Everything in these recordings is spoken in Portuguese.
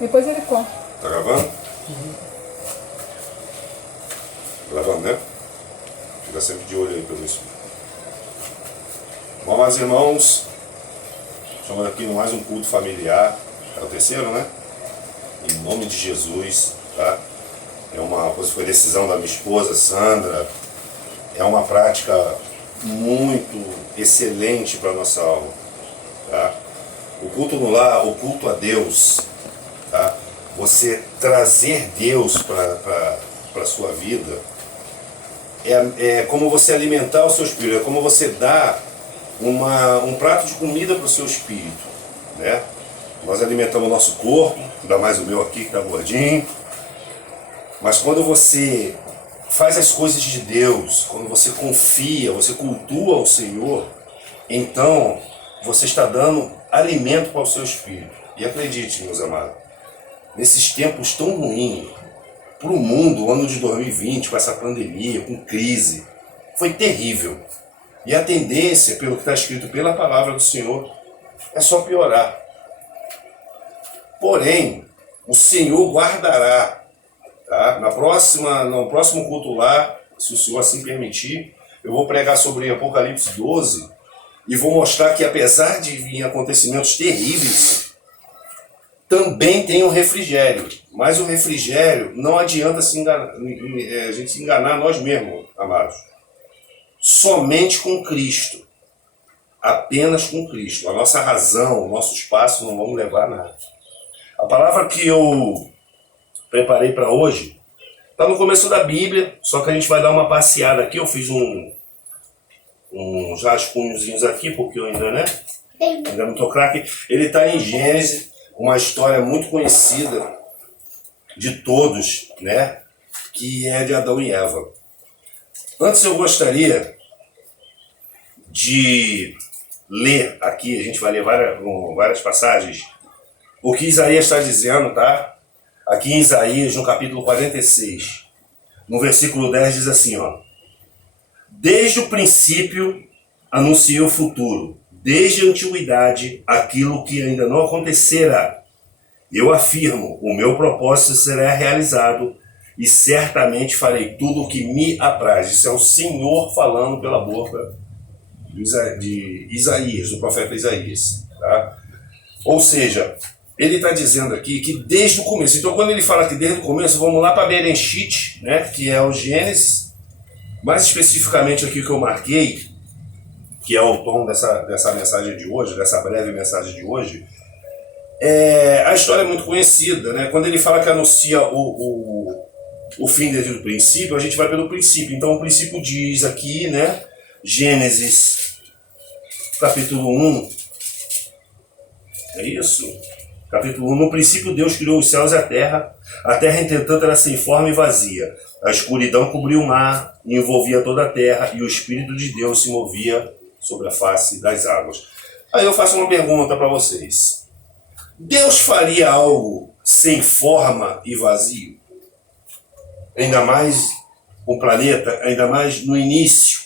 Depois ele conta. Tá gravando? Gravando, né? Fica sempre de olho aí pelo isso. Bom, meus irmãos, estamos aqui em mais um culto familiar. É o terceiro, né? Em nome de Jesus, tá? Foi decisão da minha esposa, Sandra. É uma prática muito excelente para a nossa alma, tá? O culto no lar, o culto a Deus, tá? Você trazer Deus para a sua vida é como você alimentar o seu espírito, é como você dar um prato de comida para o seu espírito, né? Nós alimentamos o nosso corpo, ainda mais o meu aqui que está gordinho, mas quando você faz as coisas de Deus, quando você confia, você cultua o Senhor, então você está dando alimento para o seu espírito. E acredite, meus amados, nesses tempos tão ruins, para o mundo, o ano de 2020, com essa pandemia, com crise, foi terrível. E a tendência, pelo que está escrito pela palavra do Senhor, é só piorar. Porém, o Senhor guardará, tá? No próximo culto lá, se o Senhor assim permitir, eu vou pregar sobre Apocalipse 12 e vou mostrar que apesar de vir acontecimentos terríveis, também tem o refrigério. Mas o refrigério não adianta a gente se enganar nós mesmos, amados. Somente com Cristo. Apenas com Cristo. A nossa razão, o nosso espaço não vão levar a nada. A palavra que eu preparei para hoje está no começo da Bíblia, só que a gente vai dar uma passeada aqui. Eu fiz uns rascunhozinhos aqui, porque eu ainda não estou craque. Ele está em Gênesis, uma história muito conhecida de todos, né? Que é de Adão e Eva. Antes eu gostaria de ler aqui, a gente vai ler várias passagens, o que Isaías está dizendo, tá? Aqui em Isaías, no capítulo 46, no versículo 10 diz assim, ó: desde o princípio anunciei o futuro, desde a antiguidade aquilo que ainda não acontecera. Eu afirmo, o meu propósito será realizado e certamente farei tudo o que me apraz. Isso é o Senhor falando pela boca de Isaías, do profeta Isaías, tá? Ou seja, ele está dizendo aqui que desde o começo. Então, quando ele fala que desde o começo, vamos lá para Bereshit, né, que é o Gênesis, mais especificamente aqui que eu marquei, que é o tom dessa mensagem de hoje, dessa breve mensagem de hoje. A história é muito conhecida, né? Quando ele fala que anuncia o fim desde o princípio, a gente vai pelo princípio. Então, o princípio diz aqui, né, Gênesis, capítulo 1, é isso? Capítulo 1, no princípio Deus criou os céus e a terra entretanto era sem forma e vazia. A escuridão cobriu o mar e envolvia toda a terra, e o Espírito de Deus se movia sobre a face das águas. Aí eu faço uma pergunta para vocês. Deus faria algo sem forma e vazio? Ainda mais o planeta, ainda mais no início,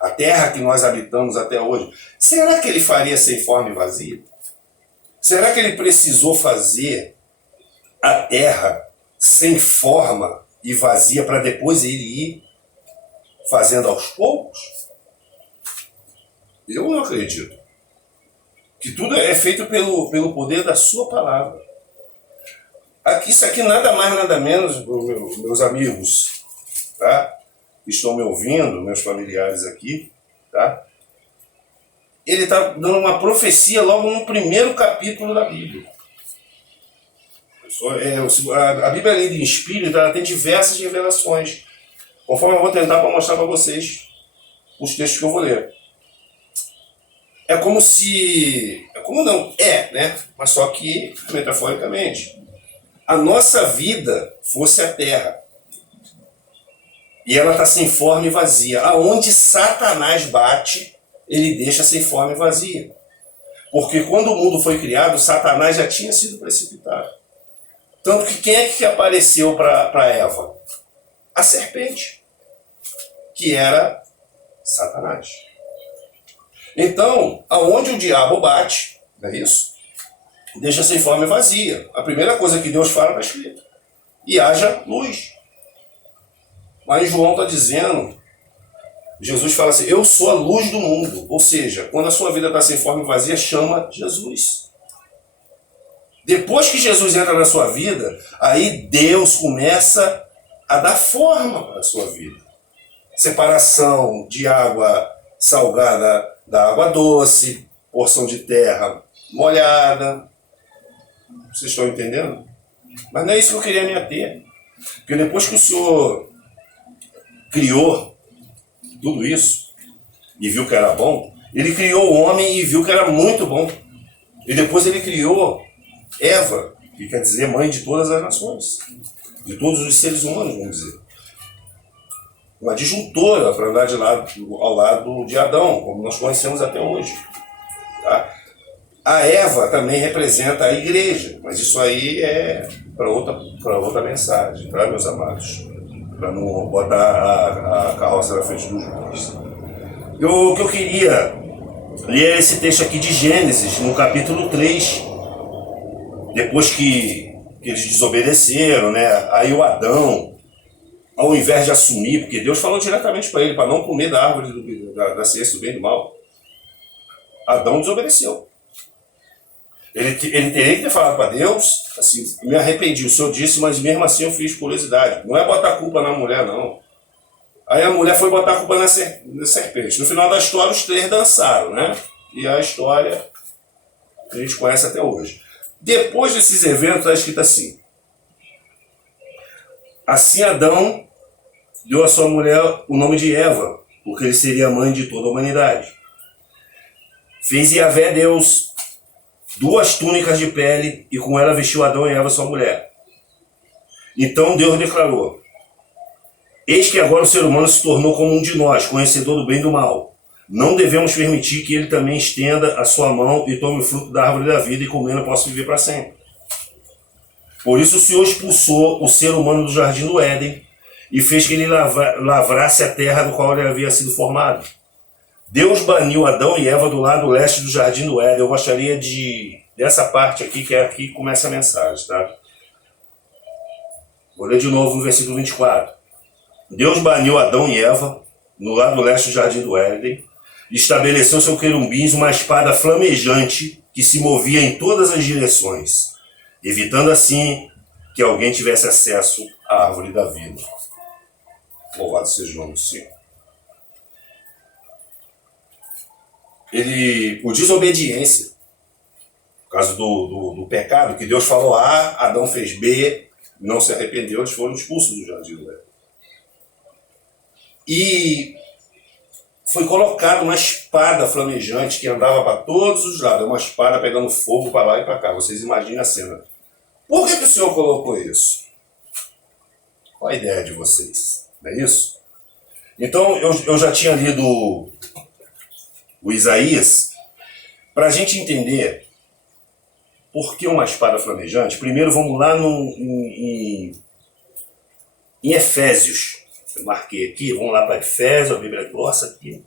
a terra que nós habitamos até hoje. Será que ele faria sem forma e vazio? Será que ele precisou fazer a terra sem forma e vazia para depois ele ir fazendo aos poucos? Eu não acredito. Que tudo é feito pelo poder da sua palavra. Isso aqui nada mais, nada menos, meus amigos, tá? Que estão me ouvindo, meus familiares aqui, tá? Ele está dando uma profecia logo no primeiro capítulo da Bíblia. A Bíblia, além de espírito, ela tem diversas revelações. Conforme eu vou tentar para mostrar para vocês os textos que eu vou ler. É como não, né? Mas só que, metaforicamente, a nossa vida fosse a terra. E ela está sem forma e vazia. Aonde Satanás bate, ele deixa sem forma e vazia. Porque quando o mundo foi criado, Satanás já tinha sido precipitado. Tanto que quem é que apareceu para Eva? A serpente, que era Satanás. Então, aonde o diabo bate, não é isso? deixa sem forma e vazia. A primeira coisa que Deus fala está escrito. E haja luz. Mas João está dizendo, Jesus fala assim, eu sou a luz do mundo. Ou seja, quando a sua vida está sem forma e vazia, chama Jesus. Depois que Jesus entra na sua vida, aí Deus começa a dar forma para a sua vida. Separação de água salgada da água doce, porção de terra molhada. Vocês estão entendendo? Mas não é isso que eu queria me ater. Porque depois que o Senhor criou tudo isso e viu que era bom, ele criou o homem e viu que era muito bom. E depois ele criou Eva, que quer dizer mãe de todas as nações, de todos os seres humanos, vamos dizer. Uma disjuntora para andar ao lado de Adão, como nós conhecemos até hoje. Tá? A Eva também representa a igreja, mas isso aí é para outra mensagem, tá, meus amados? Para não botar a carroça na frente dos bois. O que eu queria ler é esse texto aqui de Gênesis, no capítulo 3. Depois que eles desobedeceram, né? Aí o Adão, ao invés de assumir, porque Deus falou diretamente para ele, para não comer da árvore da ciência do bem e do mal, Adão desobedeceu. Ele teria que ter falado para Deus, assim, me arrependi, o Senhor disse, mas mesmo assim eu fiz curiosidade. Não é botar a culpa na mulher, não. Aí a mulher foi botar a culpa na serpente. No final da história, os três dançaram, né? E a história a gente conhece até hoje. Depois desses eventos, está escrito assim. Assim Adão deu à sua mulher o nome de Eva, porque ele seria a mãe de toda a humanidade. Fez Yahvé Deus 2 túnicas de pele e com ela vestiu Adão e Eva, sua mulher. Então Deus declarou, eis que agora o ser humano se tornou como um de nós, conhecedor do bem e do mal. Não devemos permitir que ele também estenda a sua mão e tome o fruto da árvore da vida e comendo possa viver para sempre. Por isso o Senhor expulsou o ser humano do jardim do Éden e fez que ele lavrasse a terra do qual ele havia sido formado. Deus baniu Adão e Eva do lado leste do jardim do Éden. Eu gostaria dessa parte aqui, que é aqui que começa a mensagem, tá? Vou ler de novo no versículo 24. Deus baniu Adão e Eva no lado leste do jardim do Éden e estabeleceu seu querumbins uma espada flamejante que se movia em todas as direções, evitando assim que alguém tivesse acesso à árvore da vida. Louvado seja o nome do Senhor. Por desobediência, por causa do pecado, que Deus falou A, Adão fez B, não se arrependeu, eles foram expulsos do jardim do Éden. E foi colocada uma espada flamejante que andava para todos os lados, uma espada pegando fogo para lá e para cá. Vocês imaginem a cena. Por que o Senhor colocou isso? Qual a ideia de vocês? Não é isso? Então, eu já tinha lido o Isaías. Para a gente entender por que uma espada flamejante, primeiro vamos lá em Efésios. Eu marquei aqui, vamos lá para Efésios, a Bíblia grossa aqui.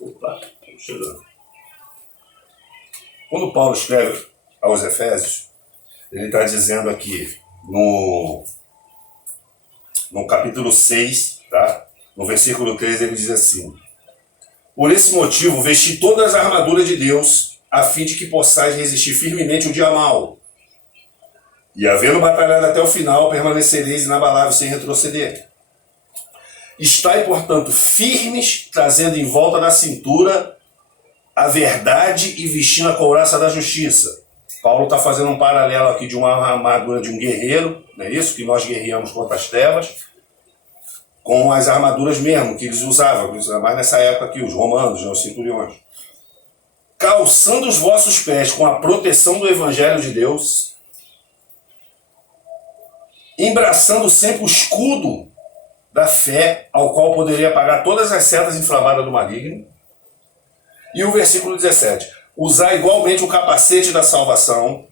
Opa, estamos chegando. Quando Paulo escreve aos Efésios, ele está dizendo aqui, no capítulo 6, tá? No versículo 3, ele diz assim, por esse motivo, vesti todas as armaduras de Deus, a fim de que possais resistir firmemente o dia mau. E havendo batalhado até o final, permanecereis inabaláveis sem retroceder. Estai, portanto, firmes, trazendo em volta da cintura a verdade e vestindo a couraça da justiça. Paulo está fazendo um paralelo aqui de uma armadura de um guerreiro, não é isso? Que nós guerreamos contra as trevas, com as armaduras mesmo que eles usavam, mais nessa época aqui, os romanos, os centuriões. Calçando os vossos pés com a proteção do Evangelho de Deus, embraçando sempre o escudo da fé, ao qual poderia apagar todas as setas inflamadas do maligno. E o versículo 17. Usar igualmente o capacete da salvação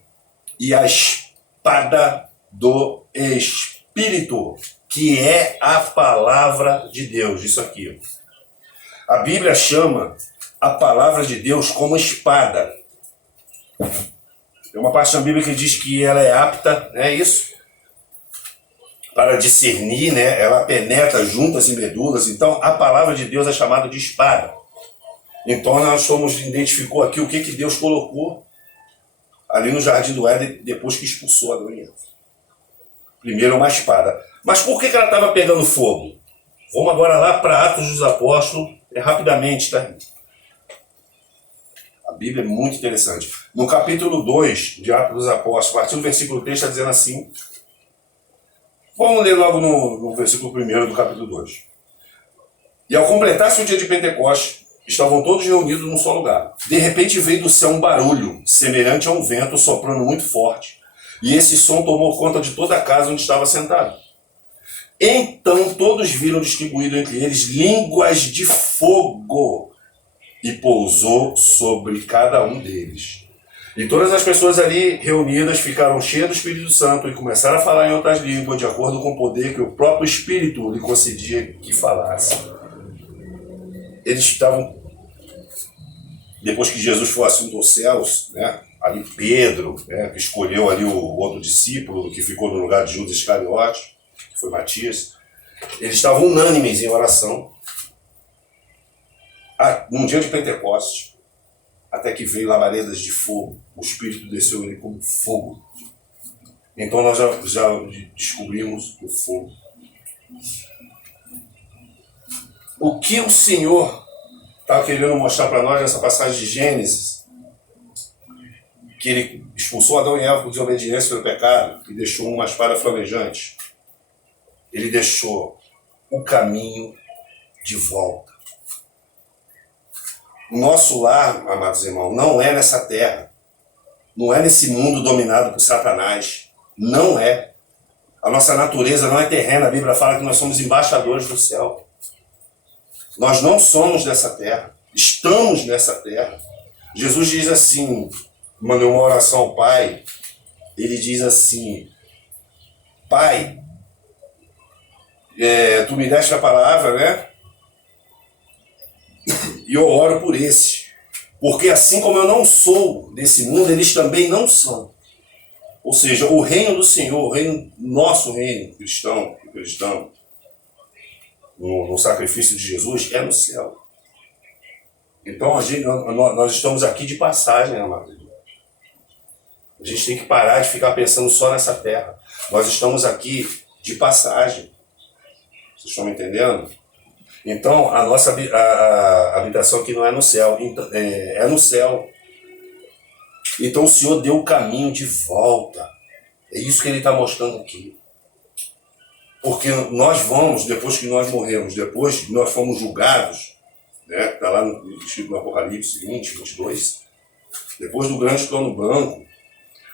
e a espada do Espírito, que é a palavra de Deus. Isso aqui. A Bíblia chama a palavra de Deus como espada. Tem uma parte da Bíblia que diz que ela é apta, não é isso? Para discernir, né? Ela penetra juntas e medulas. Então, a palavra de Deus é chamada de espada. Então, nós identificou aqui o que Deus colocou ali no Jardim do Éden, depois que expulsou Adão e Eva. Primeiro, uma espada. Mas por que ela estava pegando fogo? Vamos agora lá para Atos dos Apóstolos, rapidamente, tá? A Bíblia é muito interessante. No capítulo 2 de Atos dos Apóstolos, a partir do versículo 3, está dizendo assim. Vamos ler logo no versículo 1 do capítulo 2. E ao completar-se o dia de Pentecostes, estavam todos reunidos num só lugar. De repente veio do céu um barulho, semelhante a um vento soprando muito forte. E esse som tomou conta de toda a casa onde estava sentado. Então todos viram distribuído entre eles línguas de fogo, e pousou sobre cada um deles. E todas as pessoas ali reunidas ficaram cheias do Espírito Santo e começaram a falar em outras línguas, de acordo com o poder que o próprio Espírito lhe concedia que falasse. Eles estavam, depois que Jesus foi assunto aos céus, né, ali Pedro, né, que escolheu ali o outro discípulo, que ficou no lugar de Judas Iscariote, que foi Matias, eles estavam unânimes em oração, num dia de Pentecostes, até que veio labaredas de fogo, o Espírito desceu ele como fogo. Então nós já descobrimos o fogo. O que o Senhor está querendo mostrar para nós nessa passagem de Gênesis, que ele expulsou Adão e Eva por desobediência pelo pecado e deixou uma espada flamejante. Ele deixou o caminho de volta. O nosso lar, amados irmãos, não é nessa terra. Não é nesse mundo dominado por Satanás. Não é. A nossa natureza não é terrena. A Bíblia fala que nós somos embaixadores do céu. Nós não somos dessa terra. Estamos nessa terra. Jesus diz assim, mandou uma oração ao Pai. Ele diz assim, Pai, tu me deste a palavra, né? E eu oro por esses. Porque assim como eu não sou desse mundo, eles também não são. Ou seja, o reino do Senhor, o reino, nosso reino cristão, no sacrifício de Jesus, é no céu. Então nós estamos aqui de passagem, amado. A gente tem que parar de ficar pensando só nessa terra. Nós estamos aqui de passagem. Vocês estão me entendendo? Então, a nossa habitação aqui não é no céu, é no céu. Então o Senhor deu o caminho de volta. É isso que ele está mostrando aqui. Porque nós vamos, depois que nós morremos, depois que nós fomos julgados, né, está lá escrito no Apocalipse 20, 22, depois do grande trono branco,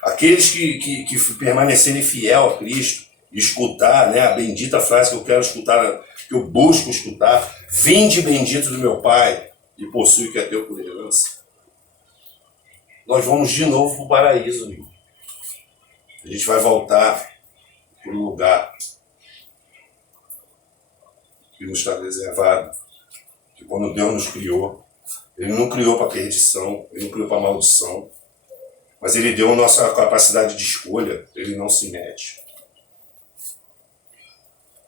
aqueles que permanecerem fiel a Cristo, escutar, né, a bendita frase que eu quero escutar, que eu busco escutar, vinde bendito do meu Pai e possui o que é teu por herança. Nós vamos de novo para o paraíso, amigo. A gente vai voltar para o lugar que nos está reservado. Que quando Deus nos criou, Ele não criou para perdição, Ele não criou para maldição, mas Ele deu a nossa capacidade de escolha, Ele não se mete.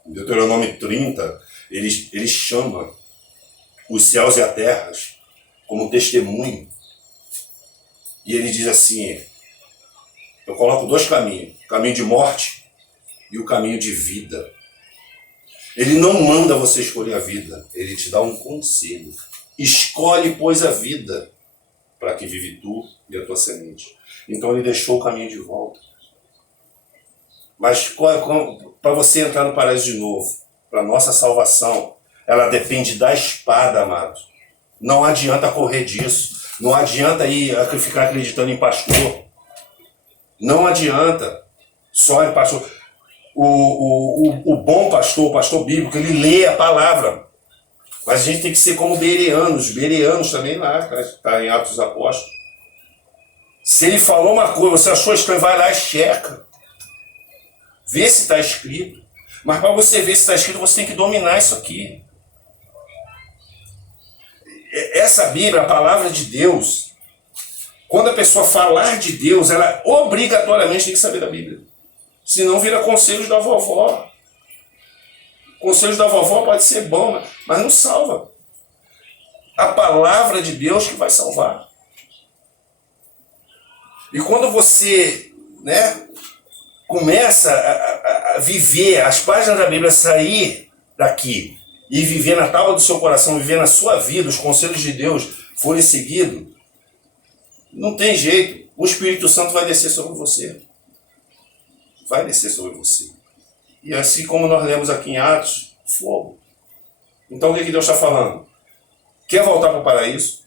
Em Deuteronômio 30, ele chama os céus e a terra como testemunho. E ele diz assim, eu coloco dois caminhos, o caminho de morte e o caminho de vida. Ele não manda você escolher a vida, ele te dá um conselho. Escolhe, pois, a vida, para que vive tu e a tua semente. Então ele deixou o caminho de volta. Mas para você entrar no paraíso de novo, para a nossa salvação, ela depende da espada, amado. Não adianta correr disso. Não adianta ficar acreditando em pastor. Não adianta só em pastor. O bom pastor, o pastor bíblico, ele lê a palavra. Mas a gente tem que ser como bereanos. Bereanos também lá, está em Atos dos Apóstolos. Se ele falou uma coisa, você achou estranho, vai lá e checa. Vê se está escrito. Mas para você ver se está escrito, você tem que dominar isso aqui. Essa Bíblia, a palavra de Deus, Quando a pessoa falar de Deus, ela obrigatoriamente tem que saber da Bíblia. Senão vira conselhos da vovó. Conselhos da vovó pode ser bom, mas não salva. A palavra de Deus que vai salvar. E quando você, começa a viver as páginas da Bíblia, sair daqui e viver na tábua do seu coração, viver na sua vida, os conselhos de Deus forem seguidos, não tem jeito. O Espírito Santo vai descer sobre você. Vai descer sobre você. E assim como nós lemos aqui em Atos, fogo. Então o que Deus está falando? Quer voltar para o paraíso?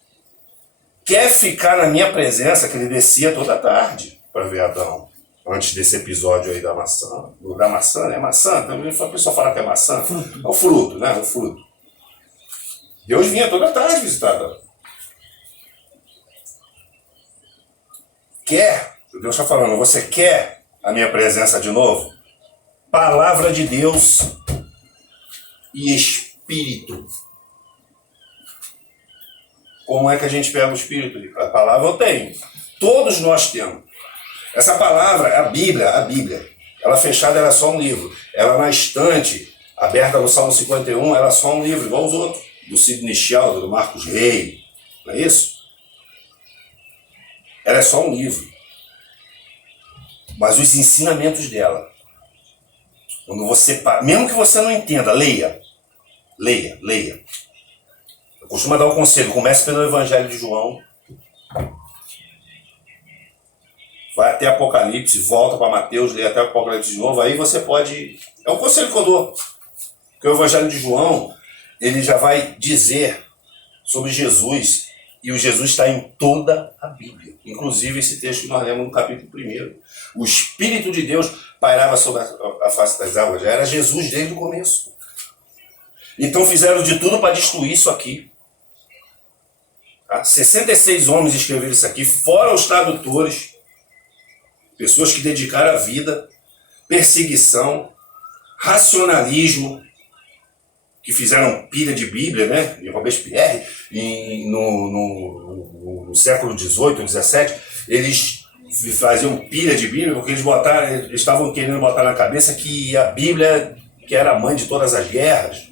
Quer ficar na minha presença, que ele descia toda tarde para ver Adão, antes desse episódio aí da maçã. Da maçã, né? Maçã, também a pessoa fala que é maçã. É o fruto, né? O fruto. Deus vinha toda tarde visitar Adão. Quer? Deus está falando, você quer a minha presença de novo? Palavra de Deus e Espírito. Como é que a gente pega o Espírito? A palavra eu tenho. Todos nós temos. Essa palavra, a Bíblia, ela fechada, ela é só um livro. Ela na estante, aberta no Salmo 51, ela é só um livro, igual os outros. Do Sidney Sheldon, do Marcos Rey. Não é isso? Ela é só um livro. Mas os ensinamentos dela, quando você, mesmo que você não entenda, leia. Eu costumo dar um conselho, comece pelo Evangelho de João, vai até Apocalipse, volta para Mateus, leia até Apocalipse de novo, aí você pode... É um conselho que eu dou. Porque o Evangelho de João, ele já vai dizer sobre Jesus, e o Jesus está em toda a Bíblia. Inclusive esse texto que nós lemos no capítulo 1. O Espírito de Deus pairava sobre a face das águas. Já era Jesus desde o começo. Então fizeram de tudo para destruir isso aqui. 66 homens escreveram isso aqui, fora os tradutores, pessoas que dedicaram a vida, perseguição, racionalismo, que fizeram pilha de Bíblia, né, de Robespierre, no século XVIII, XVII, eles faziam pilha de Bíblia porque eles estavam querendo botar na cabeça que a Bíblia, que era a mãe de todas as guerras,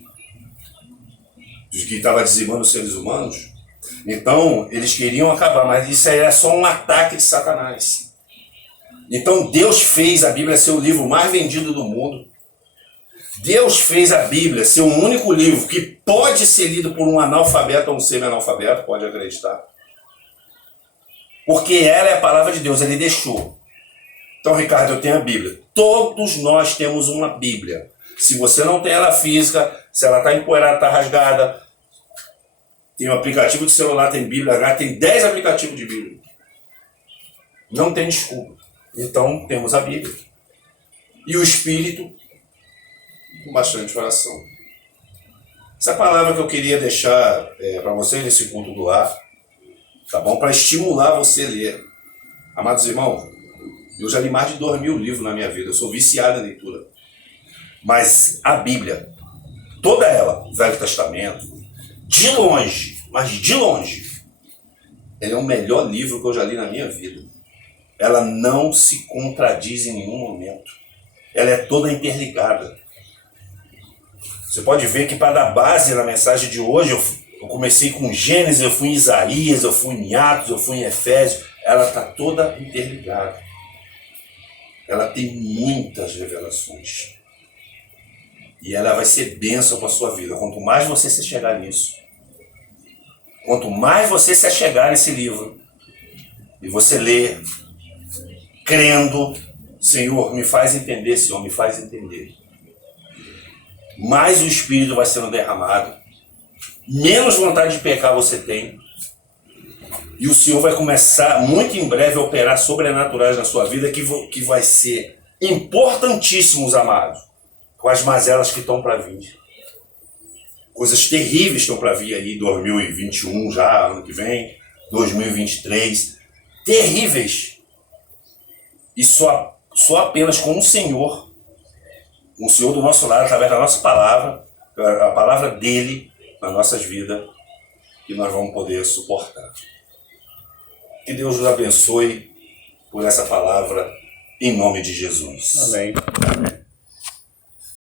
que estava dizimando os seres humanos. Então, eles queriam acabar, mas isso aí era só um ataque de Satanás. Então, Deus fez a Bíblia ser o livro mais vendido do mundo. Deus fez a Bíblia ser o único livro que pode ser lido por um analfabeto ou um semi-analfabeto, pode acreditar. Porque ela é a palavra de Deus, ele deixou. Então, Ricardo, eu tenho a Bíblia. Todos nós temos uma Bíblia. Se você não tem ela física, se ela está empoeirada, está rasgada, tem um aplicativo de celular, tem Bíblia, tem 10 aplicativos de Bíblia. Não tem desculpa. Então, temos a Bíblia. E o Espírito, com bastante oração. Essa palavra que eu queria deixar para vocês nesse culto do lar, tá bom? Para estimular você a ler. Amados irmãos, eu já li mais de 2.000 livros na minha vida. Eu sou viciado em leitura. Mas a Bíblia, toda ela, o Velho Testamento, de longe, mas de longe, ele é o melhor livro que eu já li na minha vida. Ela não se contradiz em nenhum momento. Ela é toda interligada. Você pode ver que para dar base na mensagem de hoje, eu comecei com Gênesis, eu fui em Isaías, eu fui em Atos, eu fui em Efésios. Ela está toda interligada. Ela tem muitas revelações. E ela vai ser bênção para a sua vida. Quanto mais você se chegar nisso, quanto mais você se achegar nesse livro, e você ler, crendo, Senhor, me faz entender, Senhor, me faz entender. Mais o Espírito vai sendo derramado, menos vontade de pecar você tem, e o Senhor vai começar muito em breve a operar sobrenaturais na sua vida, que vai ser importantíssimos, amados, com as mazelas que estão para vir. Coisas terríveis estão para vir aí, 2021 já, ano que vem, 2023, terríveis. E só apenas com o Senhor do nosso lado, através da nossa palavra, a palavra dele nas nossas vidas, que nós vamos poder suportar. Que Deus nos abençoe por essa palavra, em nome de Jesus. Amém. Amém.